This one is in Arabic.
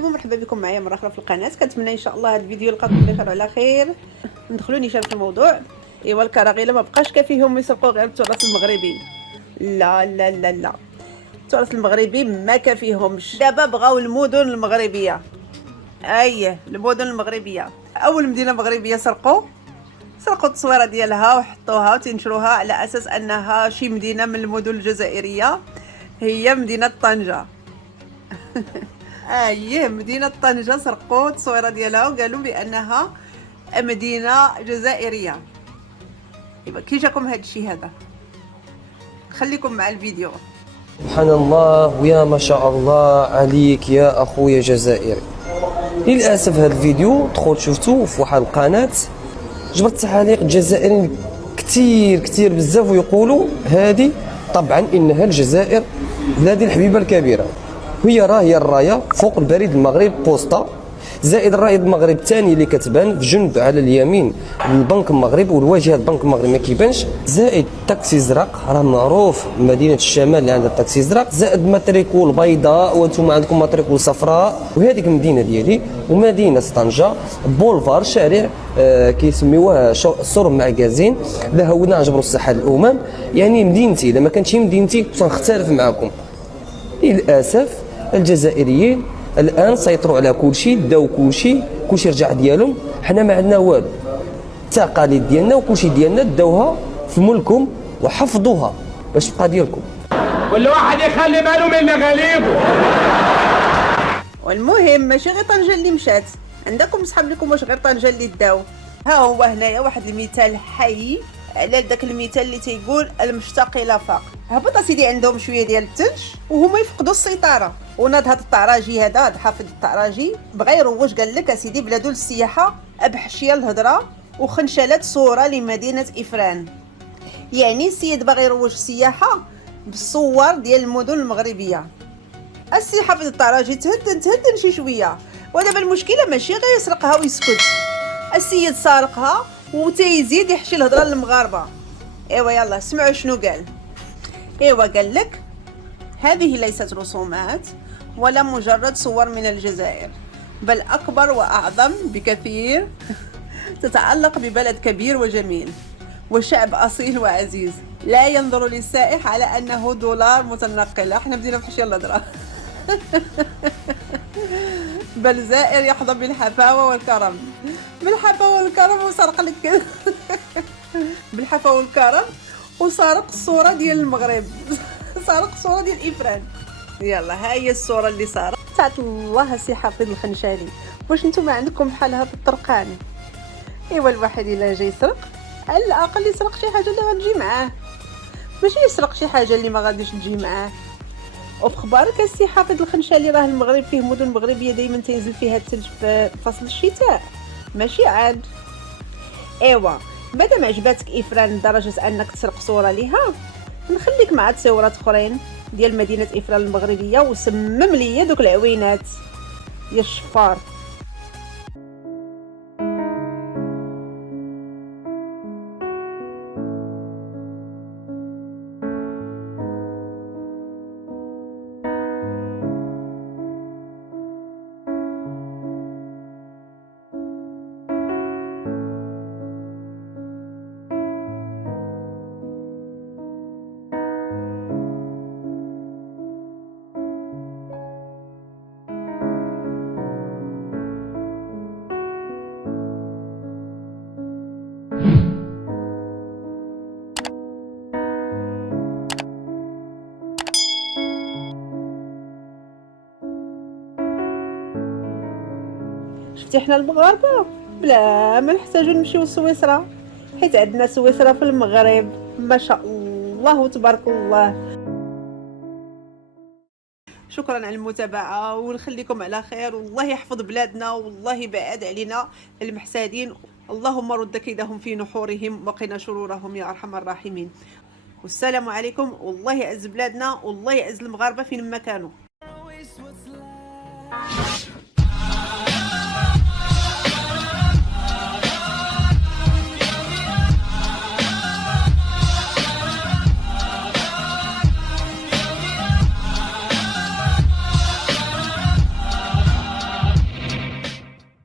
عليكم ومرحبا بكم معايا مره اخرى في القناه. كنتمنى ان شاء الله هذا الفيديو يلقاكم بخير وعلى خير. ندخلوا نشارك في الموضوع. ايوا الكراغيله ما بقاش كافيهم يسرقوا غير التراث المغربي. لا لا لا لا، التراث المغربي ما كافيهمش. دابا بغاو المدن المغربيه. المدن المغربيه، اول مدينه مغربيه سرقوا التصويره ديالها وحطوها وتنشروها على اساس انها شي مدينه من المدن الجزائريه، هي مدينه طنجه. مدينة طنجة سرقوا التصويرة ديالها وقالوا بأنها مدينة جزائرية. يبقى كي جاكم هاد الشيء هذا؟ خليكم مع الفيديو. سبحان الله ويا ما شاء الله عليك يا اخويا جزائري. للاسف هذا الفيديو دخلت شفتو في واحد القناه، جبرت تعاليق جزائريين كثير بزاف ويقولوا هذه طبعا انها الجزائر بلادي الحبيبه الكبيره، هي الرايه فوق البريد المغرب بوسطه، زائد الرايه المغرب الثاني اللي كتبان في جنب على اليمين البنك المغرب والواجهه البنك المغرب ما كيبانش، زائد تاكسي زرق راه معروف مدينه الشمال اللي عندها التاكسي زرق، زائد ماتريكول بيضاء وانتم عندكم ماتريكول صفراء، وهذيك المدينه ديالي ومدينه طنجه بولفار شارع كيسميوه سور ماغازين لها هنا جبروا الصحه الامم. يعني مدينتي لما كانت شي مدينتي كنت نختلف معكم. للاسف الجزائريين الان سيطروا على كلشي، داو كلشي رجع ديالهم، حنا ما عندنا والو. التقاليد ديالنا وكلشي ديالنا داوها في ملكهم وحفظوها باش تبقى ديالكم. كل واحد يخلي باله من مغاليبه. والمهم ماشي غير طنجة اللي مشات، عندكم صحاب لكم واش غير طنجة اللي داو. ها هو هنايا واحد المثال حي على داك المثال اللي تيقول المشتاق الى فاق. هبط اسيدي عندهم شويه ديال الثلج وهما يفقدوا السيطره. وناض هذا الطعراجي هذا حافظ الطعراجي بغى يروج، قال لك اسيدي بلادو للسياحه بحشيه الهضره وخنشلات صوره لمدينه افران. يعني السيد باغي يروج السياحه بالصور ديال المدن المغربيه. السي حافظ الطعراجي تهدن شي شويه، ودابا المشكله ماشي غير يسرقها ويسكت، السيد سارقها وتيزيد يحشي الهضره للمغاربه. ايوا يلا اسمعوا شنو قال. قال لك هذه ليست رسومات ولا مجرد صور من الجزائر، بل أكبر وأعظم بكثير، تتعلق ببلد كبير وجميل وشعب أصيل وعزيز لا ينظر للسائح على أنه دولار متنقل. احنا بدينا بحشي الهضره. بل زائر يحظى بالحفاوة والكرم. وسرق لك بالحفاوة والكرم وسارق الصورة ديال المغرب. سارق الصورة ديال إفران. يلا ها هي الصورة اللي صارت. تعت الله سي حافظ الخنشالي، واش نتوما عندكم بحال هذا الطرقان؟ ايوا الواحد الا جاي يسرق على الاقل يسرق شي حاجة اللي غتجي معاه، ماشي يسرق شي حاجة اللي ما غاديش تجي معاه. وفي خبارك السي حافظ الخنشالي راه المغرب فيه مدن مغربية دايما تنزل فيها الثلج في فصل الشتاء، ماشي عاد. ايوا مادام عجباتك افران لدرجه انك تسرق صوره ليها، نخليك مع تصورات اخرين ديال مدينه افران المغربيه وسمم ليا دوك العوينات يا الشفار. شفتي حنا المغاربه بلا ما نحتاجو نمشيو لسويسرا، حيت عندنا سويسرا في المغرب ما شاء الله وتبارك الله. شكرا على المتابعه ونخليكم على خير، والله يحفظ بلادنا والله يبعد علينا المحسادين. اللهم رد كيدهم في نحورهم وقنا شرورهم يا ارحم الراحمين. والسلام عليكم، والله يعز بلادنا والله يعز المغاربه فين ما كانوا.